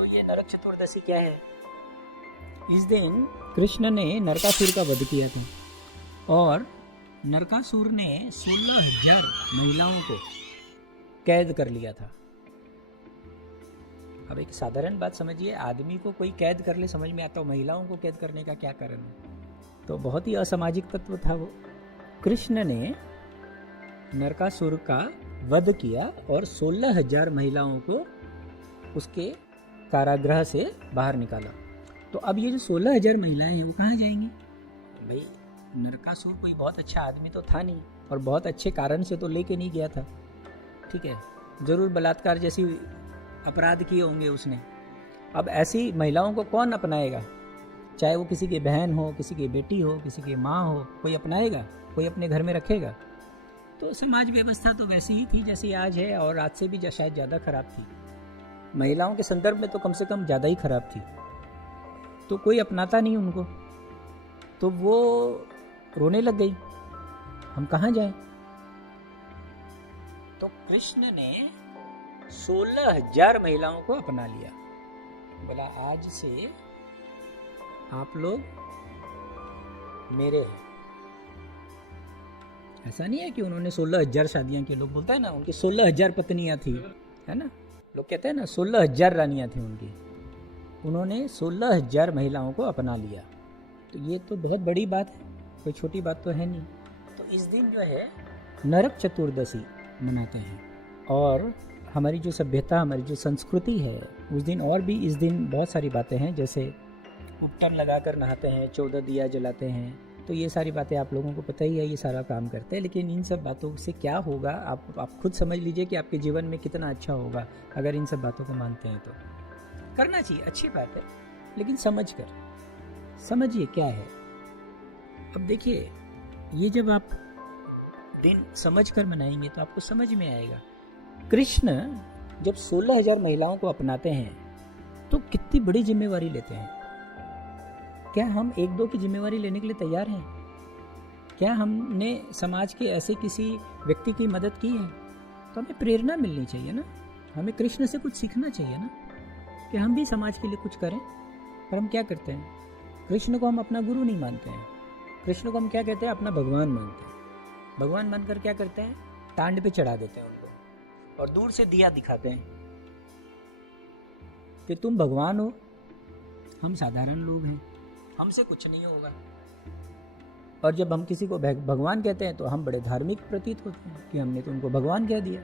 तो ये नरक चतुर्दशी क्या है? इस दिन कृष्ण ने नरकासुर का वध किया था और नरकासुर ने 16,000 महिलाओं को कैद कर लिया था। अब एक साधारण बात समझिए, आदमी को कोई कैद कर ले समझ में आता हो, महिलाओं को कैद करने का क्या कारण है? तो बहुत ही असामाजिक तत्व था वो। कृष्ण ने नरकासुर का वध किया और 16,000 महिलाओं को उसके कारागृह से बाहर निकाला। तो अब ये जो 16,000 महिलाएं हैं वो कहाँ जाएंगी? भाई नरकासुर कोई बहुत अच्छा आदमी तो था नहीं और बहुत अच्छे कारण से तो लेके नहीं गया था, ठीक है, जरूर बलात्कार जैसी अपराध किए होंगे उसने। अब ऐसी महिलाओं को कौन अपनाएगा? चाहे वो किसी की बहन हो, किसी की बेटी हो, किसी की माँ हो, कोई अपनाएगा? कोई अपने घर में रखेगा? तो समाज व्यवस्था तो वैसी ही थी जैसी आज है, और आज से भी शायद ज़्यादा खराब थी। महिलाओं के संदर्भ में तो कम से कम ज़्यादा ही खराब थी। तो कोई अपनाता नहीं उनको, तो वो रोने लग गई, हम कहाँ जाएं? तो कृष्ण ने 16,000 महिलाओं को अपना लिया। बोला आज से आप लोग मेरे हैं। ऐसा नहीं है कि उन्होंने 16,000 शादियां की, लोग बोलता है ना उनकी 16,000 पत्नियां थी, है ना, लोग कहते हैं ना 16,000 रानियां थी उनकी। उन्होंने 16,000 महिलाओं को अपना लिया। तो ये तो बहुत बड़ी बात है, कोई छोटी बात तो है नहीं। तो इस दिन जो है नरक चतुर्दशी मनाते हैं, और हमारी जो सभ्यता, हमारी जो संस्कृति है, उस दिन और भी इस दिन बहुत सारी बातें हैं, जैसे उपटन लगाकर नहाते हैं, 14 दिया जलाते हैं। तो ये सारी बातें आप लोगों को पता ही है, ये सारा काम करते हैं। लेकिन इन सब बातों से क्या होगा आप खुद समझ लीजिए कि आपके जीवन में कितना अच्छा होगा अगर इन सब बातों को मानते हैं। तो करना चाहिए, अच्छी बात है, लेकिन समझ कर समझिए क्या है। अब देखिए, ये जब आप दिन समझ कर मनाएंगे तो आपको समझ में आएगा। कृष्ण जब 16,000 महिलाओं को अपनाते हैं तो कितनी बड़ी जिम्मेवारी लेते हैं। क्या हम एक दो की जिम्मेवारी लेने के लिए तैयार हैं? क्या हमने समाज के ऐसे किसी व्यक्ति की मदद की है? तो हमें प्रेरणा मिलनी चाहिए ना, हमें कृष्ण से कुछ सीखना चाहिए ना, कि हम भी समाज के लिए कुछ करें। पर हम क्या करते हैं? कृष्ण को हम अपना गुरु नहीं मानते हैं, कृष्ण को हम क्या कहते हैं? अपना भगवान मानते हैं। भगवान मानकर क्या करते हैं? टांड पे चढ़ा देते हैं उनको और दूर से दिया दिखाते हैं कि तुम भगवान हो, हम साधारण लोग हैं, हमसे कुछ नहीं होगा। और जब हम किसी को भगवान कहते हैं तो हम बड़े धार्मिक प्रतीत होते हैं कि हमने तो उनको भगवान कह दिया।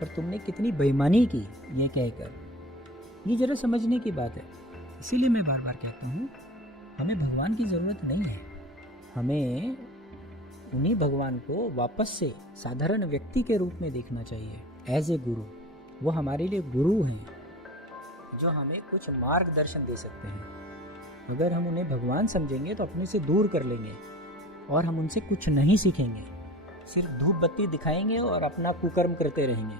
पर तुमने कितनी बेईमानी की ये कहकर, ये जरा समझने की बात है। इसीलिए मैं बार बार कहता हूँ, हमें भगवान की ज़रूरत नहीं है, हमें उन्हीं भगवान को वापस से साधारण व्यक्ति के रूप में देखना चाहिए, एज ए गुरु। वो हमारे लिए गुरु हैं जो हमें कुछ मार्गदर्शन दे सकते हैं। अगर हम उन्हें भगवान समझेंगे तो अपने से दूर कर लेंगे और हम उनसे कुछ नहीं सीखेंगे, सिर्फ धूप बत्ती दिखाएंगे और अपना कुकर्म करते रहेंगे।